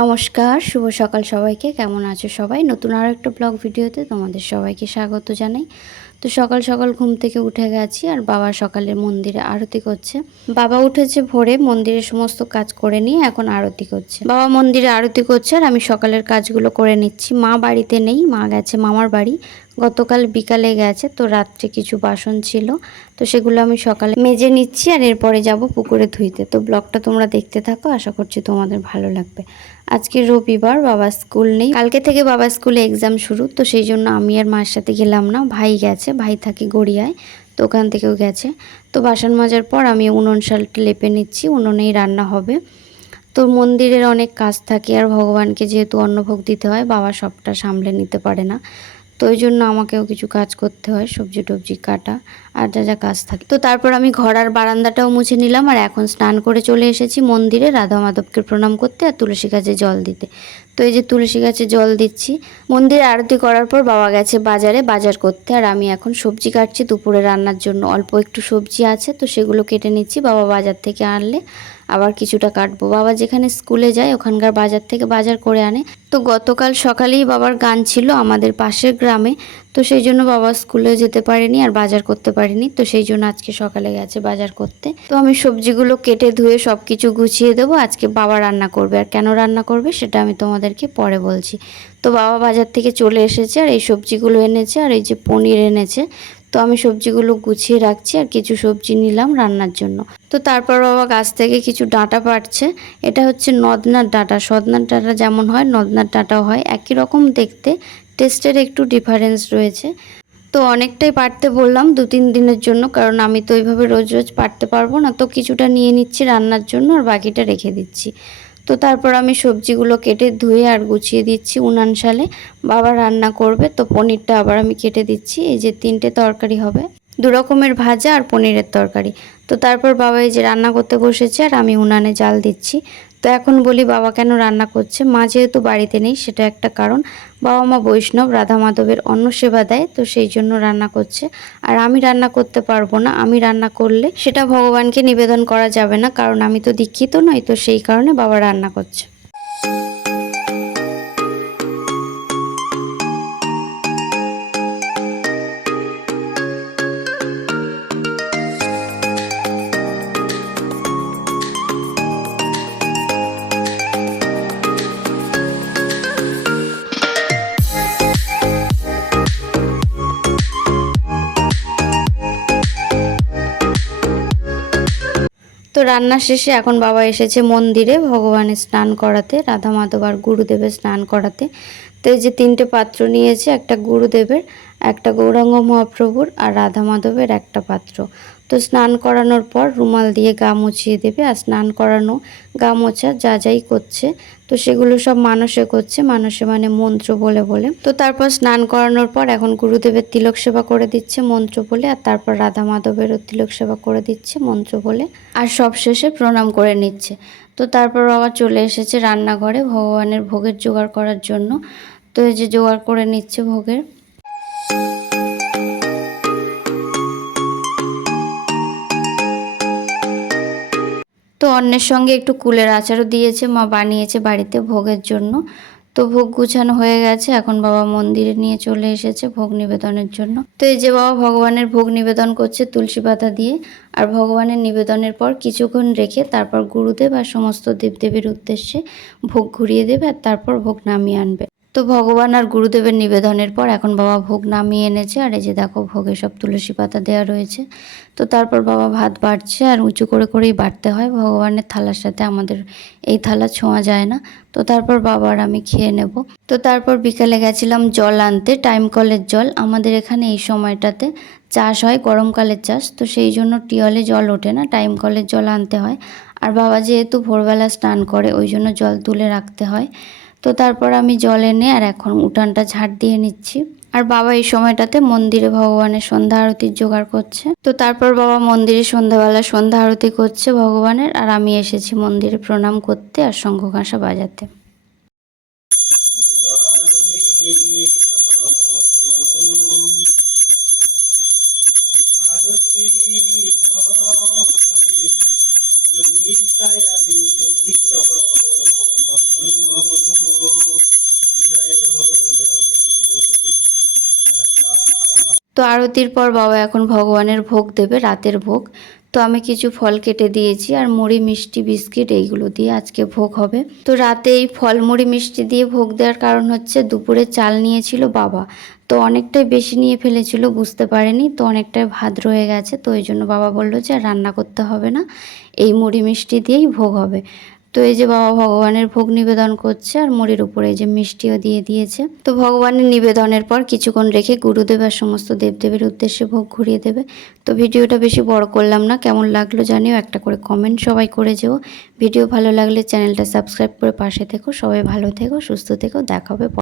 নমস্কার, শুভ সকাল সবাইকে। কেমন আছো সবাই? নতুন আরও একটা ব্লগ ভিডিওতে তোমাদের সবাইকে স্বাগত জানাই। তো সকাল সকাল ঘুম থেকে উঠে গেছি আর বাবা সকালে মন্দিরে আরতি করছে। বাবা উঠেছে ভোরে, মন্দিরের সমস্ত কাজ করে নিয়ে এখন আরতি করছে। বাবা মন্দিরে আরতি করছে আর আমি সকালের কাজগুলো করে নিচ্ছি। মা বাড়িতে নেই, মা গেছে মামার বাড়ি। গতকাল বিকালে গেছে, তো রাত্রে কিছু বাসন ছিল, তো সেগুলো আমি সকালে মেজে নিচ্ছি আর এরপরে যাব পুকুরে ধুইতে। তো ব্লগটা তোমরা দেখতে থাকো, আশা করছি তোমাদের ভালো লাগবে। আজকে রবিবার, বাবার স্কুল নেই, কালকে থেকে বাবার স্কুলে এক্সাম শুরু, তো সেই জন্য আমি আর মার সাথে গেলাম না। ভাই গেছে, ভাই থাকে গড়িয়ায়, তো ওখান থেকেও গেছে। তো বাসন মাজার পর আমি উনুন শালটা লেপে নিচ্ছি, উনুনেই রান্না হবে। তো মন্দিরের অনেক কাজ থাকে আর ভগবানকে যেহেতু অন্নভোগ দিতে হয়, বাবা সবটা সামলে নিতে পারে না, তো ওই জন্য আমাকেও কিছু কাজ করতে হয়, সবজি টবজি কাটা আর যা যা কাজ থাকে। তো তারপর আমি ঘর আর বারান্দাটাও মুছে নিলাম আর এখন স্নান করে চলে এসেছি মন্দিরে রাধা মাধবকে প্রণাম করতে আর তুলসী গাছে জল দিতে। তো এই যে তুলসী গাছে জল দিচ্ছি। মন্দিরে আরতি করার পর বাবা গেছে বাজারে বাজার করতে আর আমি এখন সবজি কাটছি দুপুরে রান্নার জন্য। অল্প একটু সবজি আছে, তো সেগুলো কেটে নিচ্ছি। বাবা বাজার থেকে আনলে আবার কিছুটা কাটবো। বাবা যেখানে স্কুলে যায় ওখানকার বাজার থেকে বাজার করে আনে। তো গতকাল সকালেই বাবার গান ছিল আমাদের পাশের গ্রামে, তো সেই জন্য বাবা স্কুলে যেতে পারেনি আর বাজার করতে পারেনি, তো সেই জন্য আজকে সকালে গেছে বাজার করতে। তো আমি সবজিগুলো কেটে ধুয়ে সব কিছু গুছিয়ে দেবো। আজকে বাবা রান্না করবে আর কেন রান্না করবে সেটা আমি তোমাদেরকে পরে বলছি। তো বাবা বাজার থেকে চলে এসেছে আর এই সবজিগুলো এনেছে আর এই যে পনির এনেছে। তো আমি সবজিগুলো গুছিয়ে রাখছি আর কিছু সবজি নিলাম রান্নার জন্য। তো তারপর বাবা গাছ থেকে কিছু ডাঁটা পাড়ছে। এটা হচ্ছে নদনার ডাঁটা, সদনার ডাঁটা যেমন হয় নদনার ডাঁটাও হয়, একই রকম দেখতে, টেস্টের একটু ডিফারেন্স রয়েছে। তো অনেকটাই পাড়তে বললাম 2-3 দিনের জন্য, কারণ আমি তো ওইভাবে রোজ রোজ পাড়তে পারবো না, তো কিছুটা নিয়ে নিচ্ছি রান্নার জন্য আর বাকিটা রেখে দিচ্ছি। তো তারপর আমি সবজিগুলো কেটে ধুয়ে আর গুছিয়ে দিচ্ছি উনান শালে। বাবা রান্না করবে, তো পনিরটা আবার আমি কেটে দিচ্ছি। এই যে 3টে তরকারি হবে, 2 রকমের ভাজা আর পনিরের তরকারি। তো তারপর বাবা এই যে রান্না করতে বসেছে আর আমি উনানে জাল দিচ্ছি। তো এখন বলি বাবা কেন রান্না করছে। মা যেহেতু বাড়িতে নেই সেটা একটা কারণ। বাবা মা বৈষ্ণব, রাধা মাধবের অন্ন সেবা দেয়, তো সেই জন্য রান্না করছে। আর আমি রান্না করতে পারবো না, আমি রান্না করলে সেটা ভগবানকে নিবেদন করা যাবে না, কারণ আমি তো দীক্ষিত নই, তো সেই কারণে বাবা রান্না করছে। তো রান্না শেষে এখন বাবা এসেছে মন্দিরে ভগবানের স্নান করাতে, রাধা মাধব আর গুরুদেবের স্নান করাতে। তো এই যে 3টে পাত্র নিয়েছে, একটা গুরুদেবের, একটা গৌরাঙ্গ মহাপ্রভুর আর রাধা মাধবের একটা পাত্র। তো স্নান করানোর পর রুমাল দিয়ে গা মুছিয়ে দেবে আর স্নান করানো, গা মোছা যা যাই করছে, তো সেগুলো সব মানসে করছে, মানসে মানে মন্ত্র বলে বলে। তো তারপর স্নান করানোর পর এখন গুরুদেবের তিলক সেবা করে দিচ্ছে মন্ত্র বলে, আর তারপর রাধা মাধবেরও তিলক সেবা করে দিচ্ছে মন্ত্র বলে, আর সব শেষে প্রণাম করে নিচ্ছে। তো তারপর বাবা চলে এসেছে রান্নাঘরে ভগবানের ভোগের জোগাড় করার জন্য। তো এই যে জোগাড় করে নিচ্ছে ভোগের। তো অন্যের সঙ্গে একটু কুলের আচারও দিয়েছে, মা বানিয়েছে বাড়িতে ভোগের জন্য। তো ভোগ গুছানো হয়ে গেছে, এখন বাবা মন্দিরে নিয়ে চলে এসেছে ভোগ নিবেদনের জন্য। তো এই যে বাবা ভগবানের ভোগ নিবেদন করছে তুলসী পাতা দিয়ে, আর ভগবানের নিবেদনের পর কিছুক্ষণ রেখে তারপর গুরুদেব আর সমস্ত দেবদেবীর উদ্দেশ্যে ভোগ ঘুরিয়ে দেবে আর তারপর ভোগ নামিয়ে আনবে। তো ভগবান আর গুরুদেবের নিবেদনের পর এখন বাবা ভোগ নামিয়ে এনেছে আর এই যে দেখো ভোগে সব তুলসী পাতা দেওয়া রয়েছে। তো তারপর বাবা ভাত বাড়ছে আর উঁচু করে করেই বাড়তে হয়, ভগবানের থালার সাথে আমাদের এই থালা ছোঁয়া যায় না। তো তারপর বাবা আর আমি খেয়ে নেব। তো তারপর বিকালে গেছিলাম জল আনতে, টাইম কলের জল। আমাদের এখানে এই সময়টাতে চাষ হয়, গরমকালের চাষ, তো সেই জন্য টিওলে জল ওঠে না, টাইম কলের জল আনতে হয়। আর বাবা যেহেতু ভোরবেলা স্নান করে ওই জন্য জল তুলে রাখতে হয়। তো তারপর আমি জল এনে আর এখন উঠানটা ঝাড় দিয়ে নিচ্ছি। আর বাবা এই সময়টাতে মন্দিরে ভগবানের সন্ধ্যা আরতির জোগাড় করছে। তো তারপর বাবা মন্দিরে সন্ধ্যাবেলা সন্ধ্যা আরতি করছে ভগবানের, আর আমি এসেছি মন্দিরে প্রণাম করতে আর শঙ্খ কাঁসা বাজাতে। আরতির পর বাবা এখন ভগবানের ভোগ দেবে, রাতের ভোগ। তো আমি কিছু ফল কেটে দিয়েছি আর মুড়ি মিষ্টি বিস্কিট এইগুলো দিয়ে আজকে ভোগ হবে। তো রাতে এই ফল মুড়ি মিষ্টি দিয়ে ভোগ দেওয়ার কারণ হচ্ছে দুপুরে চাল নিয়েছিল বাবা, তো অনেকটাই বেশি নিয়ে ফেলেছিল, বুঝতে পারেনি, তো অনেকটাই ভাত রয়ে গেছে। তো এই জন্য বাবা বললো যে আর রান্না করতে হবে না, এই মুড়ি মিষ্টি দিয়েই ভোগ হবে। তো এই যে বাবা ভগবানের ভোগ নিবেদন করছে আর মুড়ির উপরে এই যে মিষ্টিও দিয়ে দিয়েছে। তো ভগবানের নিবেদনের পর কিছুক্ষণ রেখে গুরুদেব আর সমস্ত দেবদেবীর উদ্দেশ্যে ভোগ ঘুরিয়ে দেবে। তো ভিডিওটা বেশি বড় করলাম না, কেমন লাগলো জানিও, একটা করে কমেন্ট সবাই করে যেও। ভিডিও ভালো লাগলে চ্যানেলটা সাবস্ক্রাইব করে পাশে থেকো। সবাই ভালো থেকো, সুস্থ থেকো, দেখা হবে।